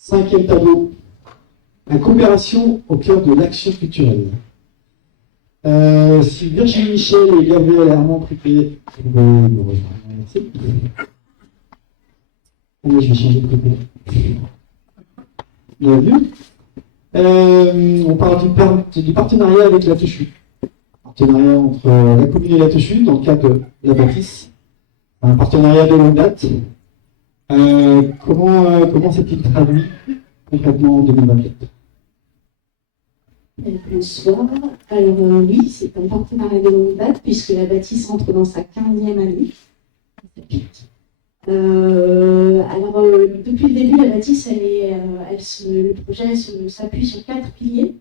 5e tableau, la coopération au cœur de l'action culturelle. Si Virginie Michel et Gabriel Armand Prépé pouvaient nous rejoindre. Merci. Allez, je vais changer de côté. Bien vu. On parle du partenariat avec la TECHU. Partenariat entre la commune et la TECHU dans le cadre de la bâtisse. Un partenariat de longue date. Comment s'est-il traduit concrètement en 2024? Bonsoir. Alors oui, c'est un partenariat de longue date puisque la bâtisse entre dans sa 15e année. Depuis le début, la bâtisse, le projet s'appuie sur 4 piliers.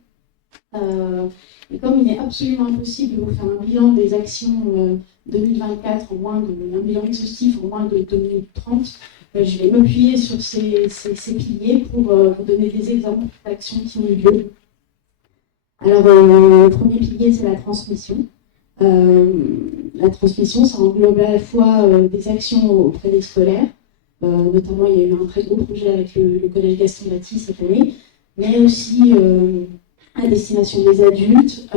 Et comme il est absolument impossible de vous faire un bilan des actions 2024 un bilan exhaustif en moins de 2030, je vais m'appuyer sur ces piliers pour vous donner des exemples d'actions qui ont eu lieu. Alors, le premier pilier, c'est la transmission. La transmission, ça englobe à la fois des actions auprès des scolaires, notamment il y a eu un très gros projet avec le collège Gaston Batti cette année, mais aussi à destination des adultes,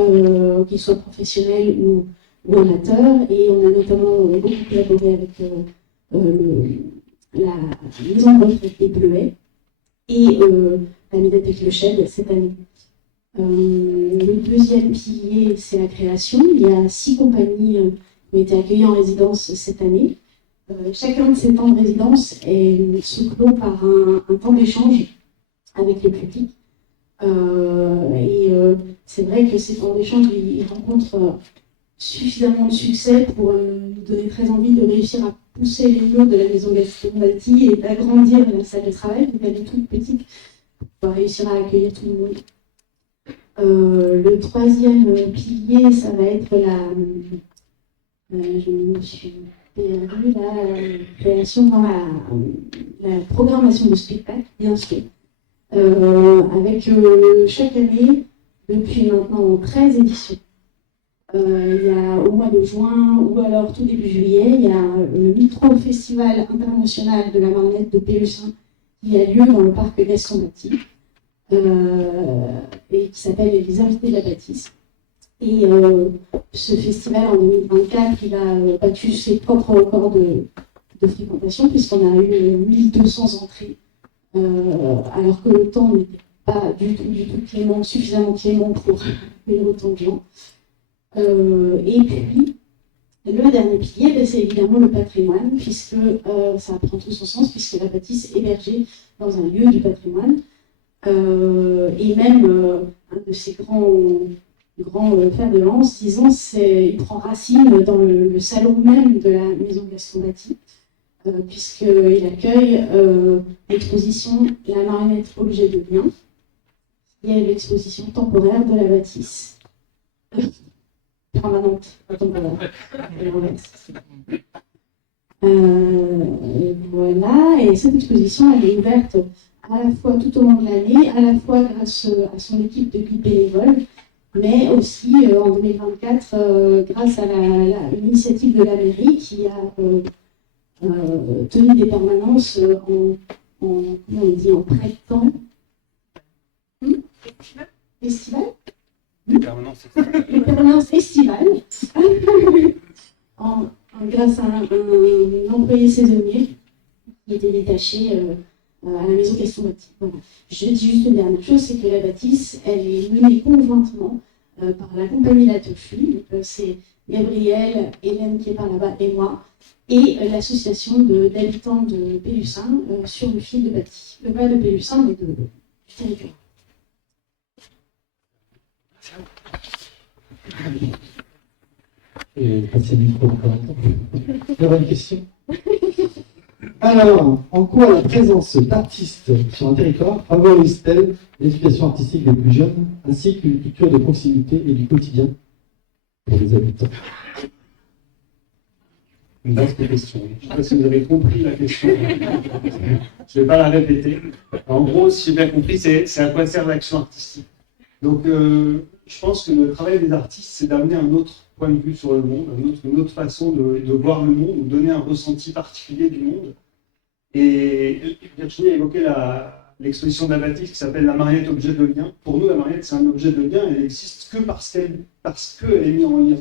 qu'ils soient professionnels ou amateurs, et on a notamment beaucoup collaboré avec la maison de retraite des Bleuets et la médiathèque Le Chède cette année. Le deuxième pilier, c'est la création. Il y a 6 compagnies qui ont été accueillies en résidence cette année. Chacun de ces temps de résidence se clôt par un temps d'échange avec le public. C'est vrai que ces temps d'échange, ils rencontrent suffisamment de succès pour nous donner très envie de réussir à pousser les murs de la maison Gaston Batti et d'agrandir la salle de travail. Donc elle est toute petite pour pouvoir réussir à accueillir tout le monde. Le troisième pilier, ça va être je me suis perdue, la création dans la programmation de spectacles, bien sûr. Avec chaque année, depuis maintenant 13 éditions. Il y a au mois de juin ou alors tout début juillet, il y a le Micro Festival international de la marionnette de Pélussin qui a lieu dans le parc Gaston Batti. Et qui s'appelle Les Invités de la Bâtisse. Et ce festival en 2024, il a battu ses propres records de fréquentation, puisqu'on a eu 1200 entrées, alors que le temps n'était pas du tout clément, suffisamment clément pour accueillir autant de gens. Et puis, le dernier pilier, c'est évidemment le patrimoine, puisque ça prend tout son sens, puisque la bâtisse est hébergée dans un lieu du patrimoine. Et même un de ces grands fers de lance, disons, il prend racine dans le salon même de la maison Gaston Batti, puisqu'il accueille l'exposition La marionnette objet de lien, qui est l'exposition temporaire de la bâtisse. Permanente, pas temporaire. Voilà, et cette exposition, elle est ouverte à la fois tout au long de l'année, à la fois grâce à son équipe de guides bénévoles, mais aussi en 2024 grâce à l'initiative de la mairie qui a tenu des permanences comment on dit, en prêtant. Festival. Les permanences estivales. Grâce à un employé saisonnier qui était détaché à la maison Gaston Batti. Voilà. Je dis juste une dernière chose, c'est que la bâtisse, elle est menée conjointement par la compagnie La TECHU, c'est Gabriel, Hélène qui est par là-bas et moi, et l'association d'habitants de Pélussin sur le fil de Batti. Le pas de Pélussin, mais du territoire. Et passer le micro encore un temps. Il y aura une question. Alors, en quoi la présence d'artistes sur un territoire favorise-t-elle l'éducation artistique des plus jeunes, ainsi qu'une culture de proximité et du quotidien pour les habitants? Une vaste question. Je ne sais pas si vous avez compris la question. Je ne vais pas la répéter. En gros, si j'ai bien compris, c'est à quoi sert l'action artistique. Donc, je pense que le travail des artistes, c'est d'amener un autre point de vue sur le monde, une autre façon de voir le monde, ou donner un ressenti particulier du monde. Et Virginie a évoqué la l'exposition de la bâtisse qui s'appelle la marionnette objet de lien. Pour nous, la marionnette, c'est un objet de lien, elle n'existe que parce qu'elle est mise en lien.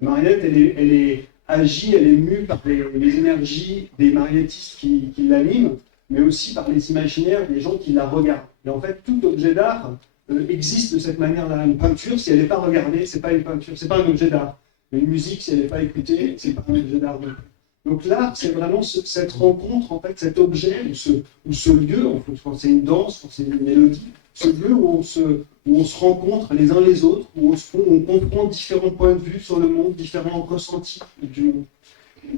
La marionnette, elle est agit, elle est mue par les énergies des marionnettistes qui l'animent, mais aussi par les imaginaires des gens qui la regardent. Et en fait, tout objet d'art existe de cette manière-là. Une peinture, si elle n'est pas regardée, c'est pas une peinture, c'est pas un objet d'art. Une musique, si elle n'est pas écoutée, c'est pas un objet d'art non plus. Donc l'art, c'est vraiment cette rencontre, en fait, cet objet ou ce lieu, quand c'est une danse, quand c'est une mélodie, ce lieu où on se rencontre les uns les autres, où on comprend différents points de vue sur le monde, différents ressentis du monde.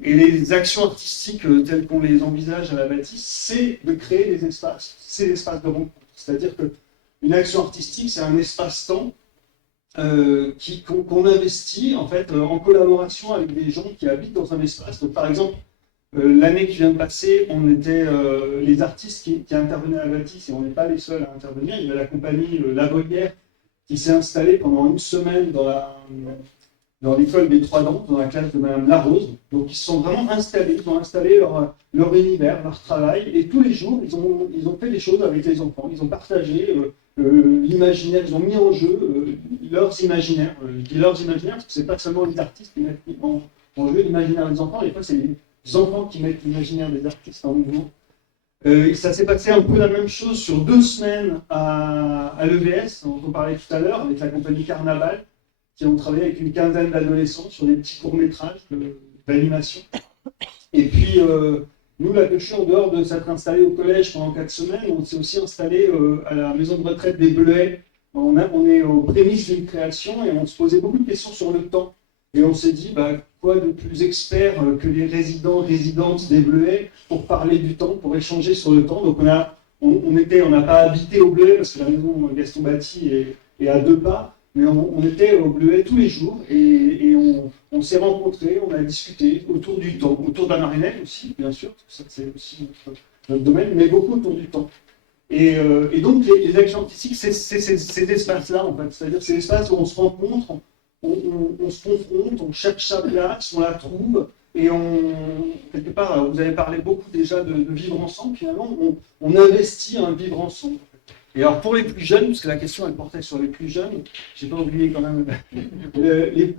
Et les actions artistiques telles qu'on les envisage à la bâtisse, c'est de créer des espaces, c'est l'espace de rencontre. C'est-à-dire qu'une action artistique, c'est un espace-temps qu'on investit en fait en collaboration avec des gens qui habitent dans un espace. Donc, par exemple, l'année qui vient de passer, on était les artistes qui intervenaient à la bâtisse, et on n'est pas les seuls à intervenir. Il y avait la compagnie La Volière qui s'est installée pendant une semaine dans l'école des Trois Dents, dans la classe de Madame Larose. Donc ils se sont vraiment installés, ils ont installé leur univers, leur travail, et tous les jours, ils ont fait des choses avec les enfants. Ils ont partagé l'imaginaire, ils ont mis en jeu leurs imaginaires. Je dis leurs imaginaires parce que c'est pas seulement les artistes qui mettent en jeu l'imaginaire des enfants, des fois c'est les enfants qui mettent l'imaginaire des artistes en mouvement. Ça s'est passé un peu la même chose sur 2 semaines à l'EVS, dont on parlait tout à l'heure, avec la compagnie Carnaval, qui ont travaillé avec une quinzaine d'adolescents sur des petits courts-métrages d'animation. Et puis, nous, la Pêchue, en dehors de s'être installé au collège pendant 4 semaines, on s'est aussi installé à la maison de retraite des Bleuets. On est aux prémices d'une création et on se posait beaucoup de questions sur le temps. Et on s'est dit, quoi de plus expert que les résidentes des Bleuets pour parler du temps, pour échanger sur le temps. Donc on n'a pas habité au Bleuet parce que la maison Gaston Batti est à 2 pas, mais on était au Bleuet tous les jours et on s'est rencontrés, on a discuté autour du temps, autour de la marionnette aussi, bien sûr, parce que ça c'est aussi notre domaine, mais beaucoup autour du temps. Et donc les actions artistiques, c'est ces espaces-là en fait, c'est-à-dire c'est l'espace où on se rencontre, on se confronte, on cherche sa place, on la trouve, et quelque part, vous avez parlé beaucoup déjà de vivre ensemble, finalement, on investit un vivre ensemble. Et alors pour les plus jeunes, parce que la question elle portait sur les plus jeunes, j'ai pas oublié quand même,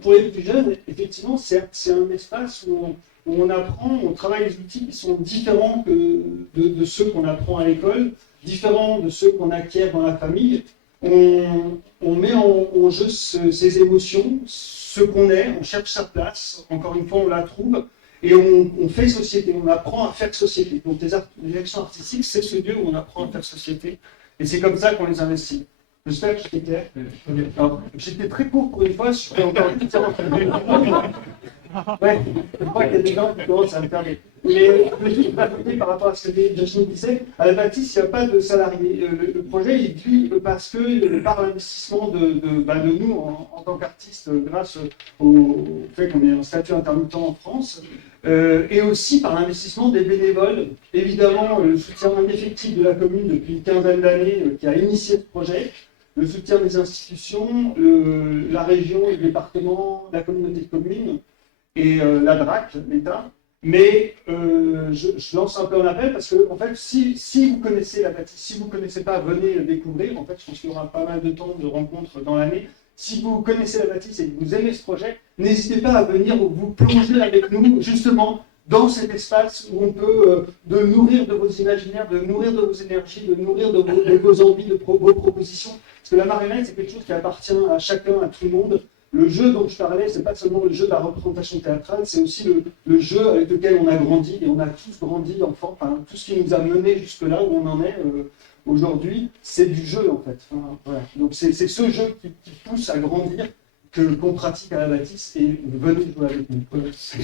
pour les plus jeunes, effectivement, c'est un espace où on apprend, on travaille les outils qui sont différents de ceux qu'on apprend à l'école, différents de ceux qu'on acquiert dans la famille. On met en jeu ses émotions, ce qu'on est, on cherche sa place, encore une fois on la trouve, et on fait société, on apprend à faire société. Donc les actions artistiques, c'est ce lieu où on apprend à faire société, et c'est comme ça qu'on les investit. J'espère que j'étais clair. Alors, j'étais très court pour une fois, je suis encore une petite ouais, je crois qu'il y a des gens qui commencent à me perdre. Mais je vais juste rajouter par rapport à ce que Virginie disait, à la bâtisse, il n'y a pas de salariés. Le projet, il vit parce que, par l'investissement de nous, en tant qu'artistes, grâce au fait qu'on ait un statut intermittent en France, et aussi par l'investissement des bénévoles. Évidemment, le soutien indéfectible de la commune depuis une quinzaine d'années qui a initié ce projet, le soutien des institutions, la région, le département, la communauté de communes, et la DRAC, l'État. Mais je lance un peu un appel parce que, en fait, si vous connaissez la bâtisse, si vous ne connaissez pas, venez le découvrir. En fait, je pense qu'il y aura pas mal de temps de rencontres dans l'année. Si vous connaissez la bâtisse et que vous aimez ce projet, n'hésitez pas à venir vous plonger avec nous, justement, dans cet espace où on peut de nourrir de vos imaginaires, de nourrir de vos énergies, de nourrir de vos envies, de vos propositions. Parce que la marionnette, c'est quelque chose qui appartient à chacun, à tout le monde. Le jeu dont je parlais, c'est pas seulement le jeu de la représentation théâtrale, c'est aussi le jeu avec lequel on a grandi, et on a tous grandi enfant. Enfin, tout ce qui nous a mené jusque-là où on en est aujourd'hui, c'est du jeu en fait. Enfin, voilà. Donc c'est ce jeu qui pousse à grandir qu'on pratique à la bâtisse, et venez jouer avec nous. Merci.